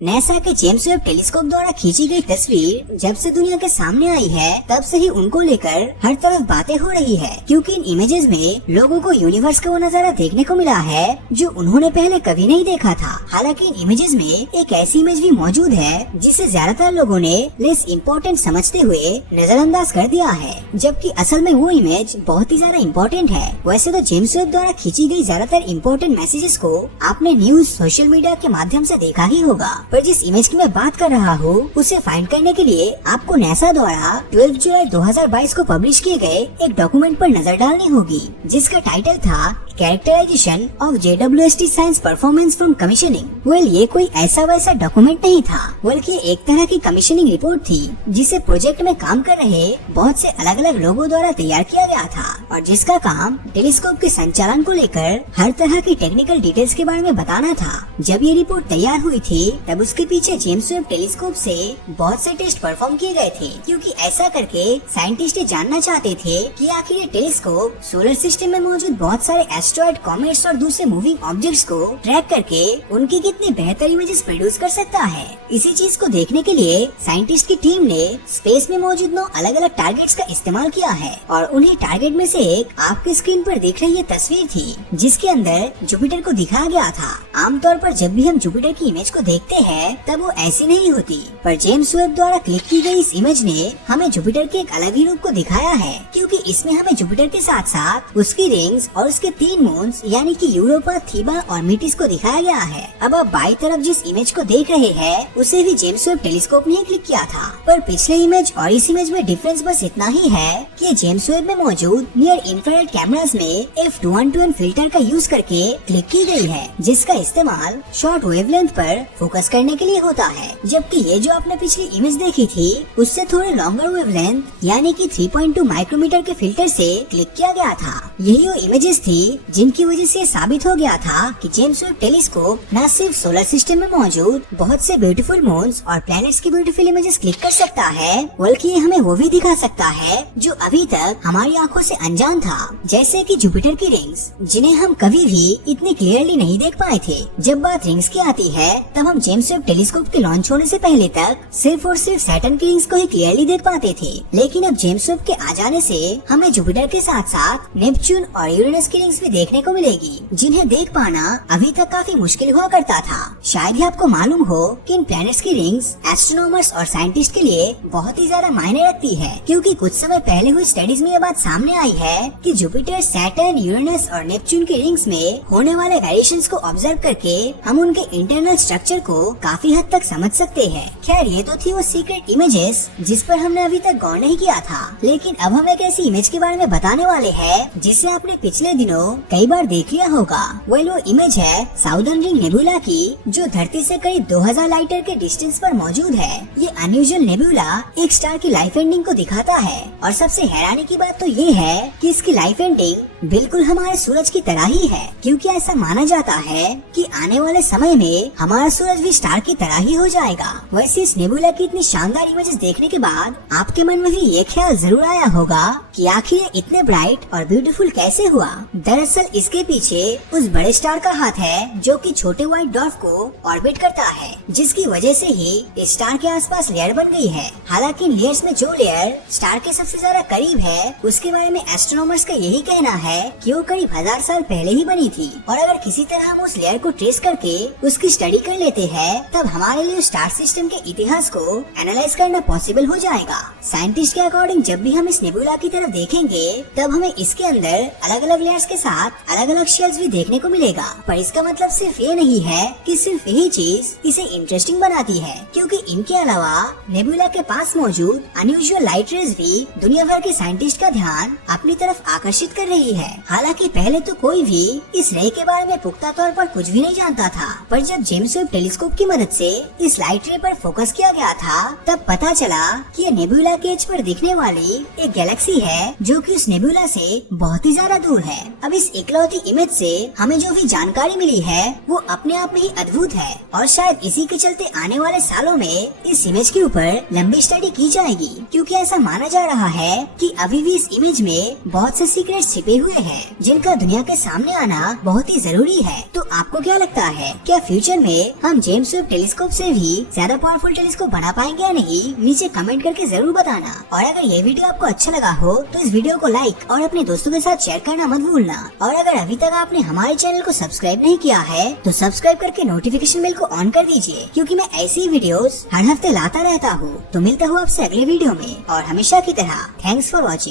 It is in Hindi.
नासा के जेम्स वेब टेलीस्कोप द्वारा खींची गई तस्वीर जब से दुनिया के सामने आई है तब से ही उनको लेकर हर तरफ बातें हो रही है, क्योंकि इन इमेजेस में लोगों को यूनिवर्स का वो नजारा देखने को मिला है जो उन्होंने पहले कभी नहीं देखा था। हालांकि इन इमेजेस में एक ऐसी इमेज भी मौजूद है जिसे ज्यादातर लोगों ने लेस इम्पोर्टेंट समझते हुए नजरअंदाज कर दिया है, जबकि असल में वो इमेज बहुत ही ज्यादा इम्पोर्टेंट है। वैसे तो जेम्स वेब द्वारा खींची गई ज्यादातर इम्पोर्टेंट मैसेजेस को आपने न्यूज, सोशल मीडिया के माध्यम से देखा ही होगा, पर जिस इमेज की मैं बात कर रहा हूँ उसे फाइंड करने के लिए आपको नासा द्वारा 12 जुलाई 2022 को पब्लिश किए गए एक डॉक्यूमेंट पर नजर डालनी होगी, जिसका टाइटल था characterization of JWST science performance from commissioning. Well, ये कोई ऐसा वैसा डॉक्यूमेंट नहीं था, बल्कि एक तरह की कमीशनिंग रिपोर्ट थी जिसे प्रोजेक्ट में काम कर रहे बहुत से अलग अलग लोगों द्वारा तैयार किया गया था और जिसका काम टेलीस्कोप के संचालन को लेकर हर तरह की टेक्निकल डिटेल्स के बारे में बताना था। जब ये रिपोर्ट तैयार हुई थी तब उसके पीछे जेम्स वेब टेलीस्कोप से बहुत से टेस्ट परफॉर्म किए गए थे, क्योंकि ऐसा करके साइंटिस्ट जानना चाहते थे कि आखिर ये टेलीस्कोप सोलर सिस्टम में मौजूद बहुत सारे एस्ट्रॉइड, कॉमेट्स और दूसरे मूविंग ऑब्जेक्ट्स को ट्रैक करके उनकी कितनी बेहतर इमेजेस प्रोड्यूस कर सकता है। इसी चीज को देखने के लिए साइंटिस्ट की टीम ने स्पेस में मौजूद 9 अलग अलग टारगेट्स का इस्तेमाल किया है और उन्हीं टारगेट में से एक आपकी स्क्रीन पर देख रही ये तस्वीर थी, जिसके अंदर जुपिटर को दिखाया गया था। आमतौर पर जब भी हम जुपिटर की इमेज को देखते हैं तब वो ऐसी नहीं होती, पर जेम्स वेब द्वारा क्लिक की गई इस इमेज ने हमें जुपिटर के एक अलग ही रूप को दिखाया है, क्योंकि इसमें हमें जुपिटर के साथ साथ उसकी रिंग्स और उसके 3 मून्स यानी कि यूरोपा, थीबा और मीटिस को दिखाया गया है। अब आप बाई तरफ जिस इमेज को देख रहे हैं उसे भी जेम्स वेब टेलीस्कोप ने क्लिक किया था, पर पिछले इमेज और इस इमेज में डिफरेंस बस इतना ही है कि जेम्स वेब में मौजूद नियर इंफ्रारेड कैमरास में f212 फिल्टर का यूज करके क्लिक की गई है, जिसका इस्तेमाल शॉर्ट वेवलेंथ पर फोकस करने के लिए होता है, जबकि ये जो आपने पिछली इमेज देखी थी उससे थोड़े लॉन्गर वेवलेंथ यानी कि 3.2 माइक्रोमीटर के फिल्टर से क्लिक किया गया था। यही वो इमेजेस थी जिनकी वजह से साबित हो गया था कि जेम्स वेब टेलीस्कोप न सिर्फ सोलर सिस्टम में मौजूद बहुत से ब्यूटीफुल मून्स और प्लैनेट्स की ब्यूटीफुल इमेजेस क्लिक कर सकता है, बल्कि ये हमें वो भी दिखा सकता है जो अभी तक हमारी आंखों से अनजान था, जैसे कि जुपिटर की रिंग्स, जिन्हें हम कभी भी इतनी क्लियरली नहीं देख पाए थे। जब बात रिंग्स की आती है तब हम जेम्स वेब टेलीस्कोप के लॉन्च होने से पहले तक सिर्फ और सिर्फ सैटर्न की रिंग्स को ही क्लियरली देख पाते थे, लेकिन अब जेम्स वेब के आ जाने से हमें जुपिटर के साथ साथ नेपच्यून और यूरेनस की रिंग्स भी देखने को मिलेगी, जिन्हें देख पाना अभी तक काफी मुश्किल हुआ करता था। शायद ही आपको मालूम हो कि इन प्लैनेट्स की रिंग्स एस्ट्रोनॉमर्स और साइंटिस्ट के लिए बहुत ही ज्यादा मायने रखती है, क्योंकि कुछ समय पहले हुई स्टडीज में ये बात सामने आई है कि जुपिटर, सैटर्न, यूरेनस और नेपच्यून की रिंग्स में होने वाले वेरिएशंस को ऑब्जर्व करके हम उनके इंटरनल स्ट्रक्चर को काफी हद तक समझ सकते हैं। खैर, ये तो थी वो सीक्रेट इमेजेस जिस पर हमने अभी तक गौर नहीं किया था, लेकिन अब हम एक ऐसी इमेज के बारे में बताने वाले हैं जिसे आपने पिछले दिनों कई बार देख लिया होगा। वो इमेज है साउदर्न रिंग नेबुला की, जो धरती से करीब 2000 लाइट ईयर के डिस्टेंस पर मौजूद है। ये अनयूजुअल नेबुला एक स्टार की लाइफ एंडिंग को दिखाता है और सबसे हैरानी की बात तो ये है कि इसकी लाइफ एंडिंग बिल्कुल हमारे सूरज की तरह ही है, क्योंकि ऐसा माना जाता है कि आने वाले समय में हमारा सूरज भी स्टार की तरह ही हो जाएगा। वैसे इस नेबुला की इतनी शानदार इमेजेस देखने के बाद आपके मन में भी ये ख्याल जरूर आया होगा कि आखिर ये इतने ब्राइट और ब्यूटीफुल कैसे हुआ। दरअसल इसके पीछे उस बड़े स्टार का हाथ है जो कि छोटे व्हाइट डॉर्फ को ऑर्बिट करता है, जिसकी वजह से ही इस स्टार के आसपास लेयर बन गई है। हालांकि इन लेयर्स में जो लेयर स्टार के सबसे ज्यादा करीब है उसके बारे में एस्ट्रोनॉमर्स का यही कहना है कि वो करीब 1000 साल पहले ही बनी थी, और अगर किसी तरह हम उस लेयर को ट्रेस करके उसकी स्टडी कर लेते हैं तब हमारे लिए स्टार सिस्टम के इतिहास को एनालाइज करना पॉसिबल हो जाएगा। साइंटिस्ट के अकॉर्डिंग जब भी हम इस नेबुला की तरफ देखेंगे तब हमें इसके अंदर अलग अलग लेयर्स के साथ अलग अलग शेल्स भी देखने को मिलेगा, पर इसका मतलब सिर्फ ये नहीं है कि सिर्फ यही चीज इसे इंटरेस्टिंग बनाती है, क्योंकि इनके अलावा नेबुला के पास मौजूद अनयूजुअल लाइट रेज भी दुनिया भर के साइंटिस्ट का ध्यान अपनी तरफ आकर्षित कर रही है। हालांकि पहले तो कोई भी इस रे के बारे में पुख्ता तौर पर कुछ भी नहीं जानता था, पर जब जेम्स वेब टेलीस्कोप की मदद से इस लाइट रे पर फोकस किया गया था तब पता चला कि ये नेबुला के एज पर दिखने वाली एक गैलेक्सी है है जो कि उस नेबुला से बहुत ही ज्यादा दूर है। अब इस इकलौती इमेज से हमें जो भी जानकारी मिली है वो अपने आप में ही अद्भुत है और शायद इसी के चलते आने वाले सालों में इस इमेज के ऊपर लंबी स्टडी की जाएगी, क्योंकि ऐसा माना जा रहा है कि अभी भी इस इमेज में बहुत से सीक्रेट्स छिपे हुए हैं जिनका दुनिया के सामने आना बहुत ही जरूरी है। तो आपको क्या लगता है, क्या फ्यूचर में हम जेम्स वेब टेलीस्कोप से भी ज्यादा पावरफुल टेलीस्कोप बना पाएंगे या नहीं? नीचे कमेंट करके जरूर बताना। और अगर ये वीडियो आपको अच्छा लगा हो तो इस वीडियो को लाइक और अपने दोस्तों के साथ शेयर करना मत भूलना। और अगर अभी तक आपने हमारे चैनल को सब्सक्राइब नहीं किया है तो सब्सक्राइब करके नोटिफिकेशन बेल को ऑन कर दीजिए, क्योंकि मैं ऐसी वीडियोस हर हफ्ते लाता रहता हूँ। तो मिलता हूँ आपसे अगले वीडियो में और हमेशा की तरह थैंक्स फॉर वॉचिंग।